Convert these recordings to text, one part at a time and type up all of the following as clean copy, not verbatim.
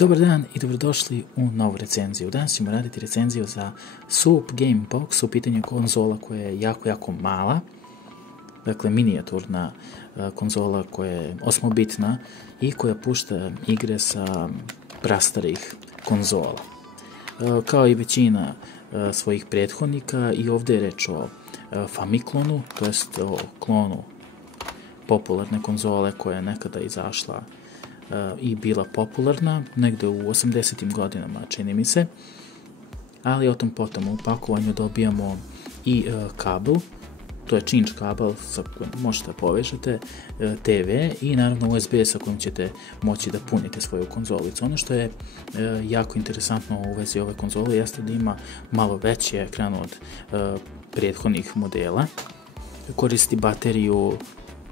Dobar dan i dobrodošli u novu recenziju. Danas ćemo raditi recenziju za Soup Game Box. U pitanju je konzola koja je jako mala. Dakle, minijaturna konzola koja je 8-bitna i koja pušta igre sa prastarih konzola. Kao i većina svojih prethodnika, i ovdje je reč o Famiclonu, to jest o klonu popularne konzole koja je nekada izašla i bila popularna, negde u 80. godinama, čini mi se, ali o tom potom. U pakovanju dobijamo i kabel, to je cinch kabel sa kojim možete povežete TV i naravno USB sa kojim ćete moći da punite svoju konzolicu. Ono što je jako interesantno u vezi ove konzole jeste da ima malo veći ekran od prethodnih modela, koristi bateriju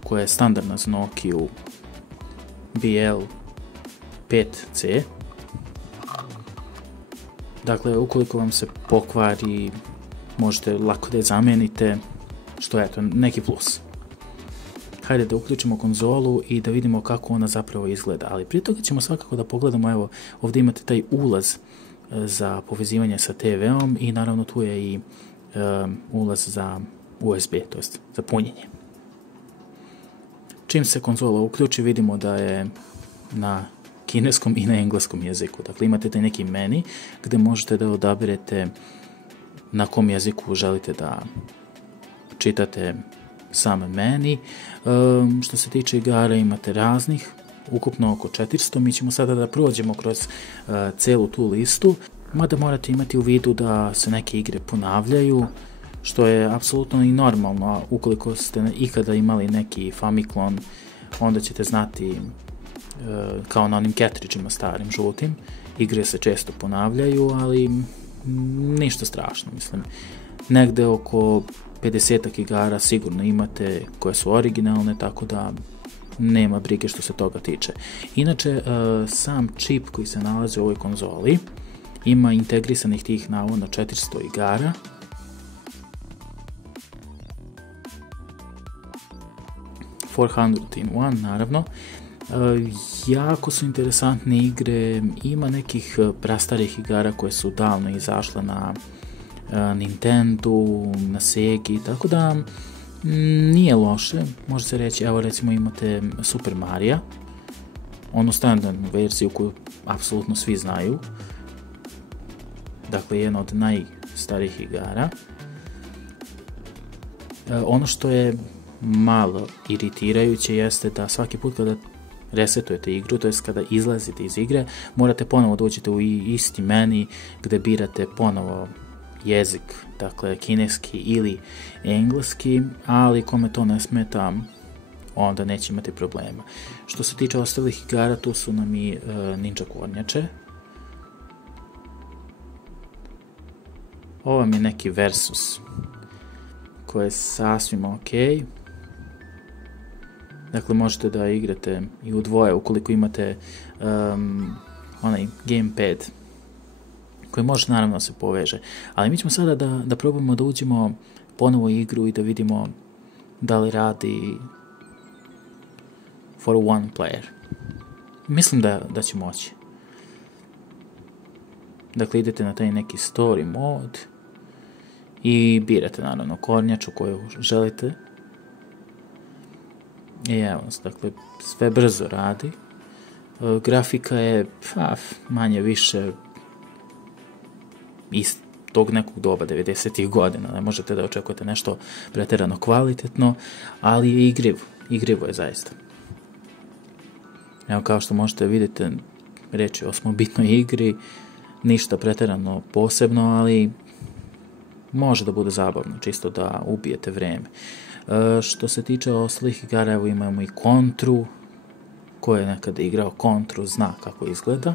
koja je standardna za Nokiju BL5C. Dakle, ukoliko vam se pokvari, možete lako da je zamenite, što je to neki plus. Hajde da uključimo konzolu i da vidimo kako ona zapravo izgleda, ali prije toga ćemo svakako da pogledamo, evo, ovdje imate taj ulaz za povezivanje sa TV-om i naravno tu je i ulaz za USB, to jest za punjenje. Čim se konzola uključi, vidimo da je na kineskom i na engleskom jeziku. Dakle, imate taj neki meni gdje možete da odabirete na kom jeziku želite da čitate sam meni. Što se tiče igara, imate raznih, ukupno oko 400. Mi ćemo sada da prođemo kroz celu tu listu, mada morate imati u vidu da se neke igre ponavljaju, što je apsolutno i normalno. Ukoliko ste ikada imali neki Famiclon, onda ćete znati, kao na onim cartridgeima starim žutim, igre se često ponavljaju, ali ništa strašno, mislim. Negde oko 50 igara sigurno imate koje su originalne, tako da nema brige što se toga tiče. Inače, sam čip koji se nalazi u ovoj konzoli ima integrisanih tih navodno 400 igara. Naravno. Jako su interesantne igre, ima nekih prastarih igara koje su davno izašle na Nintendo, na Segi, tako da nije loše, može se reći. Evo, recimo, imate Super Mario, onu standardnu verziju koju apsolutno svi znaju, dakle jedna od najstarijih igara. Ono što je malo iritirajuće jeste da svaki put kada resetujete igru, to jest kada izlazite iz igre, morate ponovo dođete u isti meni gdje birate ponovo jezik, dakle kineski ili engleski, ali kome to ne smeta, onda neće imati problema. Što se tiče ostalih igara, tu su nam i ninja kornjače. Ovo mi je neki Versus koji je sasvim ok. Dakle, možete da igrate i u dvoje ukoliko imate onaj gamepad koji može naravno da se poveže. Ali mi ćemo sada da probamo da uđemo ponovo u igru i da vidimo da li radi for one player. Mislim da će moći. Dakle, idete na taj neki story mode i birate naravno kornjaču koju želite. I evo, dakle, sve brzo radi. Grafika je manje više iz tog nekog doba 90-ih godina. Ne možete da očekujete nešto preterano kvalitetno, ali je igrivo je zaista. Evo, kao što možete vidjeti, reći o 8-bitnoj igri, ništa preterano posebno, ali može da bude zabavno, čisto da ubijete vreme. Što se tiče ostalih igara, evo imamo i Kontru, ko je nekada igrao Kontru zna kako izgleda.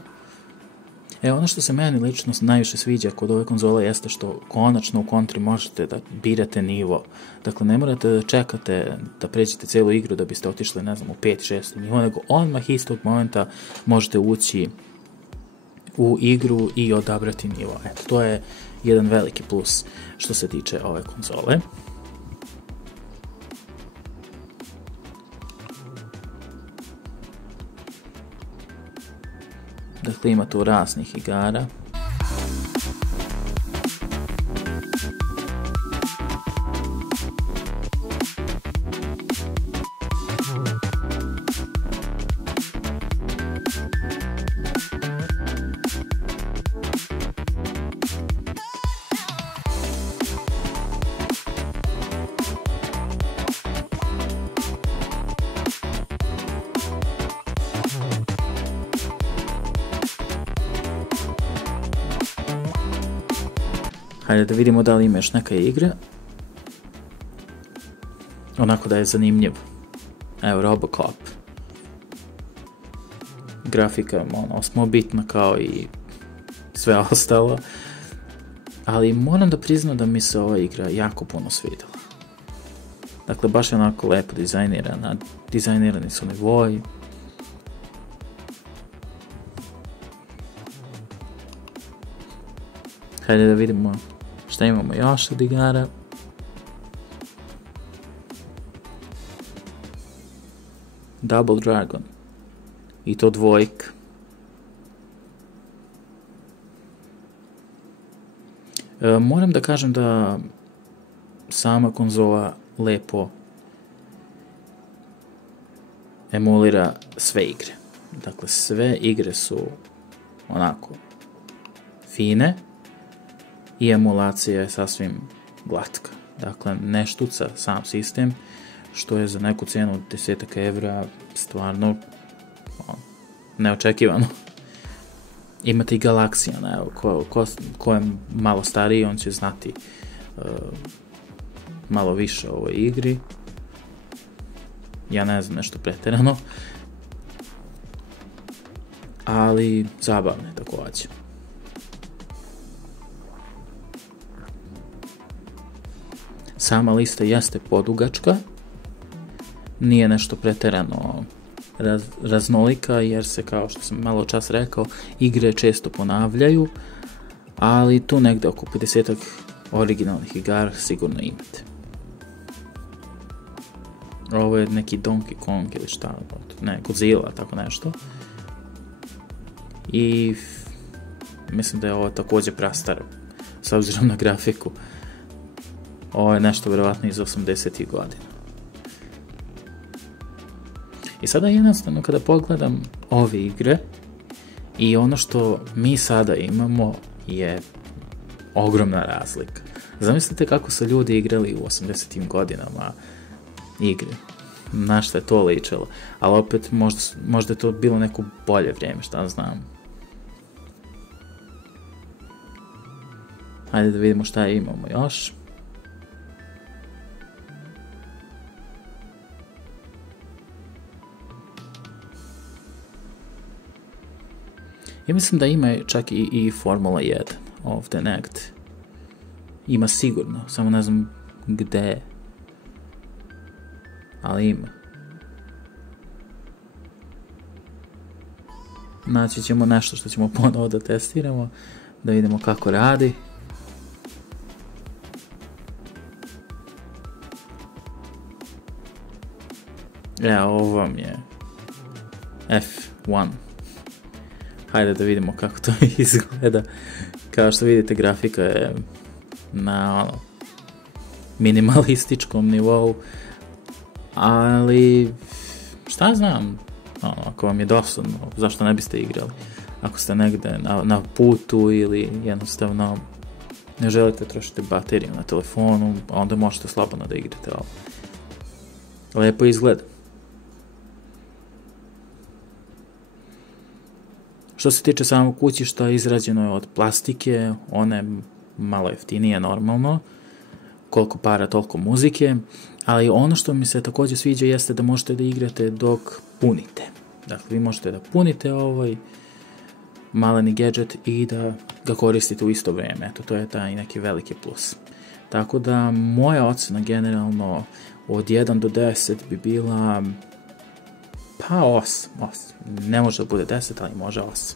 Ono što se meni lično najviše sviđa kod ove konzole jeste što konačno u Kontri možete da birate nivo. Dakle, ne morate da čekate da pređete celu igru da biste otišli, ne znam, u 5-6 nivo, nego odmah istog momenta možete ući u igru i odabrati nivo. Eto, to je jedan veliki plus što se tiče ove konzole. Dakle, ima tu raznih igara. Hajde da vidimo da li ima još neka igra. Onako da je zanimljiv. Evo, Robocop. Grafika je osmobitna kao i sve ostalo. Ali moram da priznam da mi se ova igra jako puno svidjela. Dakle, baš je onako lepo dizajnirana. Dizajnirani su nivoji. Hajde da vidimo šta imamo još od igara. Double Dragon. I to dvojka. Moram da kažem da sama konzola lepo emulira sve igre. Dakle, sve igre su onako fine i emulacija je sasvim glatka. Dakle, ne štuca sam sistem, što je za neku cijenu od 10 evra stvarno neočekivano. Imate i Galaxian, evo, ko je malo stariji, on će znati malo više o ovoj igri. Ja ne znam nešto pretjerano, ali zabavno je također. Sama lista jeste podugačka, nije nešto pretjerano raznolika, jer se, kao što sam malo čas rekao, igre često ponavljaju, ali tu negdje oko 50 originalnih igara sigurno imate. Ovo je neki Donkey Kong ili šta, ne, Godzilla, tako nešto. I mislim da je ovo također prastar, s obzirom na grafiku. Ovo je nešto vjerovatno iz 80-ih godina. I sada jednostavno kada pogledam ove igre i ono što mi sada imamo je ogromna razlika. Zamislite kako su ljudi igrali u 80-im godinama igre. Na šta je to ličilo. Ali opet možda je to bilo neko bolje vrijeme, šta znam. Hajde da vidimo šta imamo još. Ja mislim da ima čak i Formula 1 ovdje negdje. Ima sigurno, samo ne znam gde. Ali ima. Naći ćemo nešto što ćemo ponovo da testiramo, da vidimo kako radi. Ovo vam je F1. Hajde da vidimo kako to izgleda. Kao što vidite, grafika je na minimalističkom nivou, ali šta znam, ako vam je dosadno, zašto ne biste igrali? Ako ste negdje na putu ili jednostavno ne želite trošiti bateriju na telefonu, onda možete slobodno da igrate ovo. Lepo izgleda. Što se tiče samog kućišta, izrađeno je od plastike, ona je malo jeftinije normalno, koliko para toliko muzike, ali ono što mi se također sviđa jeste da možete da igrate dok punite. Dakle, vi možete da punite ovaj maleni gadget i da ga koristite u isto vrijeme. Eto, to je taj neki veliki plus. Tako da, moja ocena generalno od 1 do 10 bi bila pa 8. Ne može da bude 10, ali može 8.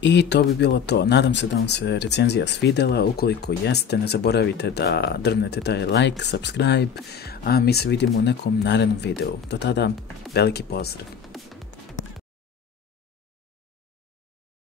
I to bi bilo to. Nadam se da vam se recenzija svidjela. Ukoliko jeste, ne zaboravite da drvnete taj like, subscribe, a mi se vidimo u nekom narednom videu. Do tada, veliki pozdrav!